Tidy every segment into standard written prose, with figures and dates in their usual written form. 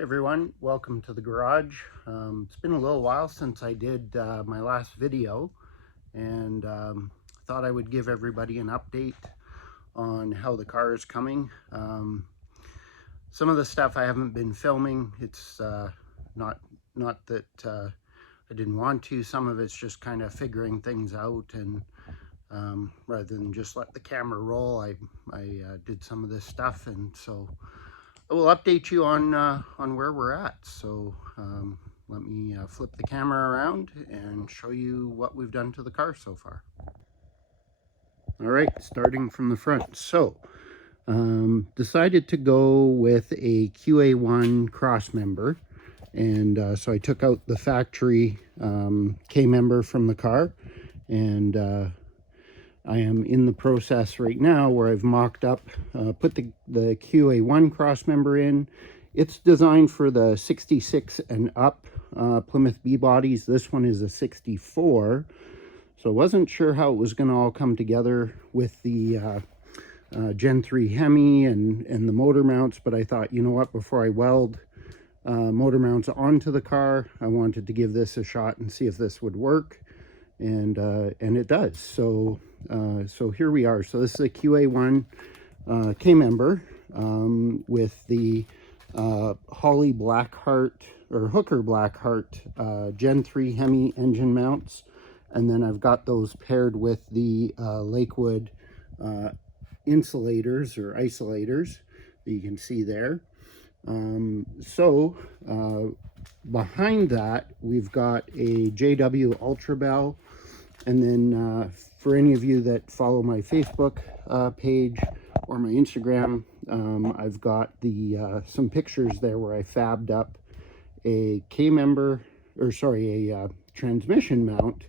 Hey everyone, welcome to the garage. It's been a little while since I did my last video, and thought I would give everybody an update on how the car is coming. Some of the stuff I haven't been filming. It's not that I didn't want to. Some of it's just kind of figuring things out, and rather than just let the camera roll, I did some of this stuff, and so I will update you on where we're at. So let me flip the camera around and show you what we've done to the car so far. All right, starting from the front. So decided to go with a QA1 cross member, and so I took out the factory K member from the car, and I am in the process right now where I've mocked up, put the QA1 cross member in. It's designed for the 66 and up Plymouth B bodies. This one is a 64. So I wasn't sure how it was going to all come together with the Gen 3 Hemi and the motor mounts, but I thought, you know what, before I weld motor mounts onto the car, I wanted to give this a shot and see if this would work. And it does. So here we are. So this is a QA1 K member with the Holley Blackheart or Hooker Blackheart Gen 3 Hemi engine mounts, and then I've got those paired with the Lakewood insulators or isolators that you can see there. Behind that we've got a JW Ultra Bell. And then for any of you that follow my Facebook page or my Instagram, I've got the some pictures there where I fabbed up a transmission mount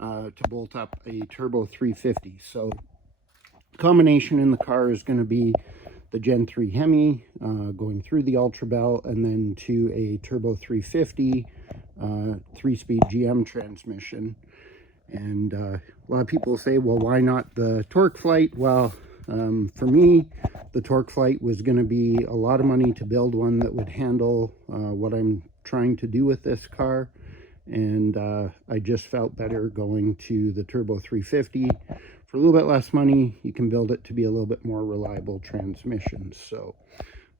to bolt up a Turbo 350. So combination in the car is going to be the Gen 3 Hemi going through the Ultra Bell, and then to a Turbo 350 3-speed GM transmission. And a lot of people say, well, why not the Torque Flight? Well, for me, the Torque Flight was going to be a lot of money to build one that would handle what I'm trying to do with this car. And I just felt better going to the Turbo 350. For a little bit less money, you can build it to be a little bit more reliable transmission. So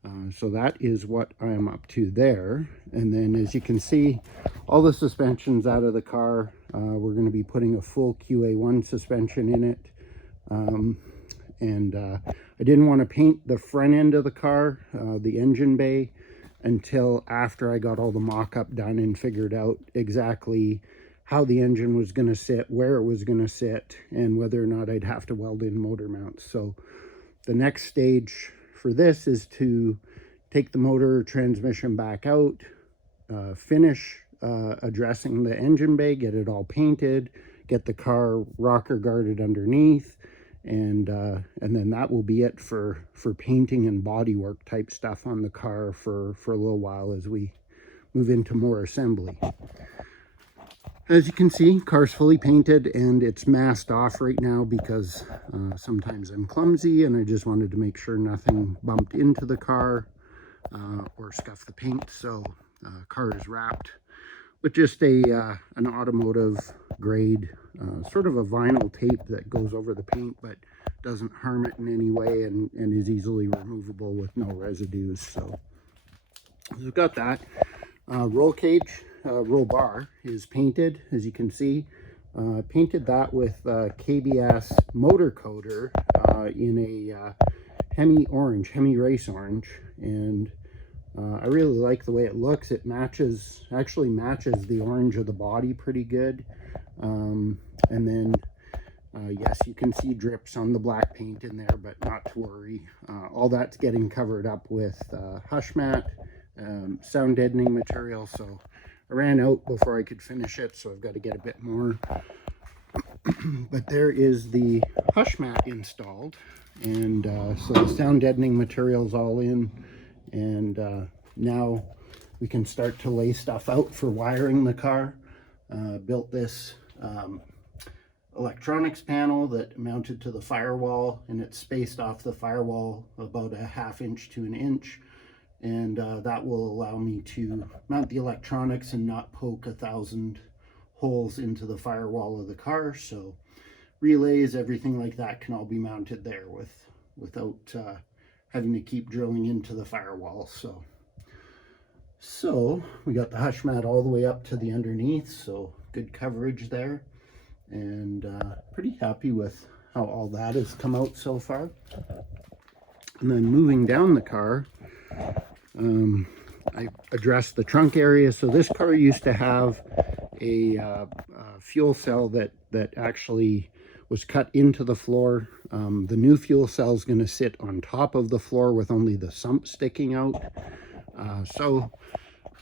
that is what I'm up to there. And then, as you can see, all the suspension's out of the car. We're going to be putting a full QA1 suspension in it. I didn't want to paint the front end of the car, the engine bay, until after I got all the mock-up done and figured out exactly how the engine was going to sit, where it was going to sit, and whether or not I'd have to weld in motor mounts. So the next stage for this is to take the motor transmission back out, finish addressing the engine bay, get it all painted, get the car rocker guarded underneath, and then that will be it for painting and bodywork type stuff on the car for a little while as we move into more assembly. As you can see, car's fully painted and it's masked off right now because sometimes I'm clumsy and I just wanted to make sure nothing bumped into the car or scuffed the paint. So car is wrapped with just an automotive grade sort of a vinyl tape that goes over the paint but doesn't harm it in any way, and is easily removable with no residues. So we've got that. Roll cage, roll bar is painted, as you can see. Painted that with KBS motor coater in a Hemi race orange, and I really like the way it looks. It actually matches the orange of the body pretty good. And then yes, you can see drips on the black paint in there, but not to worry. All that's getting covered up with hush mat, sound deadening material. So I ran out before I could finish it, so I've got to get a bit more. But there is the hush mat installed, and so the sound deadening material's all in, and now we can start to lay stuff out for wiring the car. Built this electronics panel that mounted to the firewall, and it's spaced off the firewall about a 1/2 inch to 1 inch and that will allow me to mount the electronics and not poke 1,000 holes into the firewall of the car. So relays, everything like that can all be mounted there without having to keep drilling into the firewall. So we got the hush mat all the way up to the underneath, so good coverage there, and pretty happy with how all that has come out so far. And then moving down the car, I addressed the trunk area. So this car used to have a fuel cell that actually was cut into the floor. The new fuel cell is going to sit on top of the floor with only the sump sticking out. So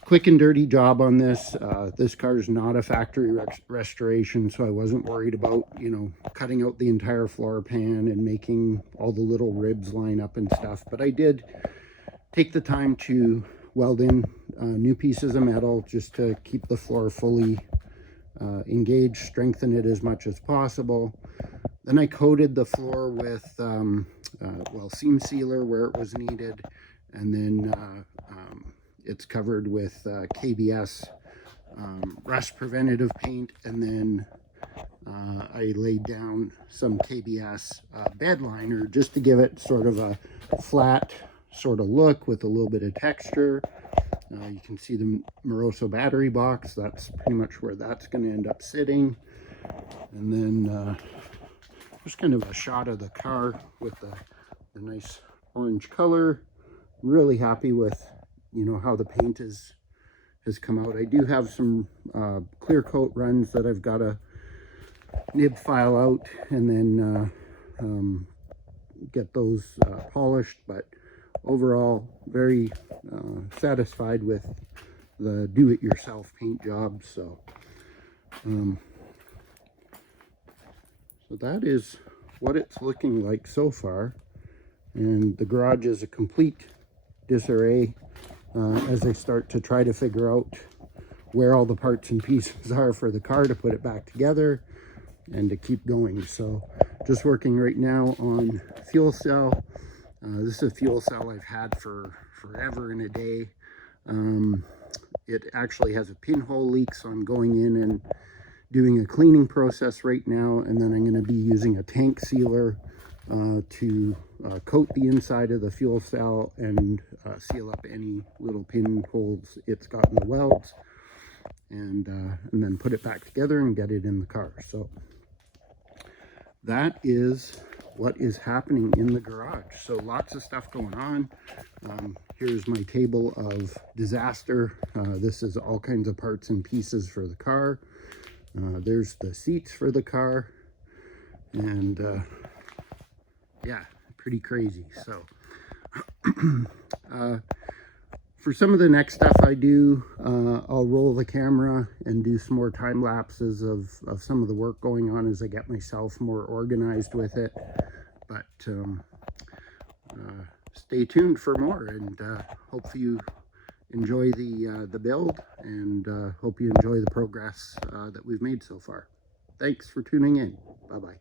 quick and dirty job on this. This car is not a factory restoration, so I wasn't worried about, you know, cutting out the entire floor pan and making all the little ribs line up and stuff. But I did take the time to weld in new pieces of metal just to keep the floor fully engaged, strengthen it as much as possible. Then I coated the floor with seam sealer where it was needed, and then it's covered with KBS rust preventative paint, and then I laid down some KBS bed liner just to give it sort of a flat sort of look with a little bit of texture. You can see the Moroso battery box. That's pretty much where that's going to end up sitting. And then just kind of a shot of the car with the nice orange color. Really happy with, you know, how the paint has come out. I do have some clear coat runs that I've got to nib file out and then get those polished, but overall very satisfied with the do-it-yourself paint job. So so that is what it's looking like so far, and the garage is a complete disarray as I start to try to figure out where all the parts and pieces are for the car to put it back together and to keep going. So just working right now on fuel cell. This is a fuel cell I've had for forever and a day. It actually has a pinhole leak, so I'm going in and doing a cleaning process right now, and then I'm going to be using a tank sealer to coat the inside of the fuel cell and seal up any little pinholes it's got in the welds, and then put it back together and get it in the car. So that is what is happening in the garage. So lots of stuff going on. Here's my table of disaster. This is all kinds of parts and pieces for the car. There's the seats for the car, and yeah, pretty crazy. So for some of the next stuff I do, I'll roll the camera and do some more time lapses of some of the work going on as I get myself more organized with it. But stay tuned for more, and hope you enjoy the build, and hope you enjoy the progress that we've made so far. Thanks for tuning in. Bye-bye.